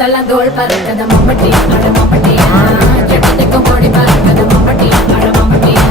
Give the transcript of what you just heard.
தொட்டதெல்லாம் தோல் பறக்கத மம்பட்டி அட மம்பட்டியா கெட்டதுக்கு ஓடி பறக்கத மம்பட்டி அட மம்பட்டியா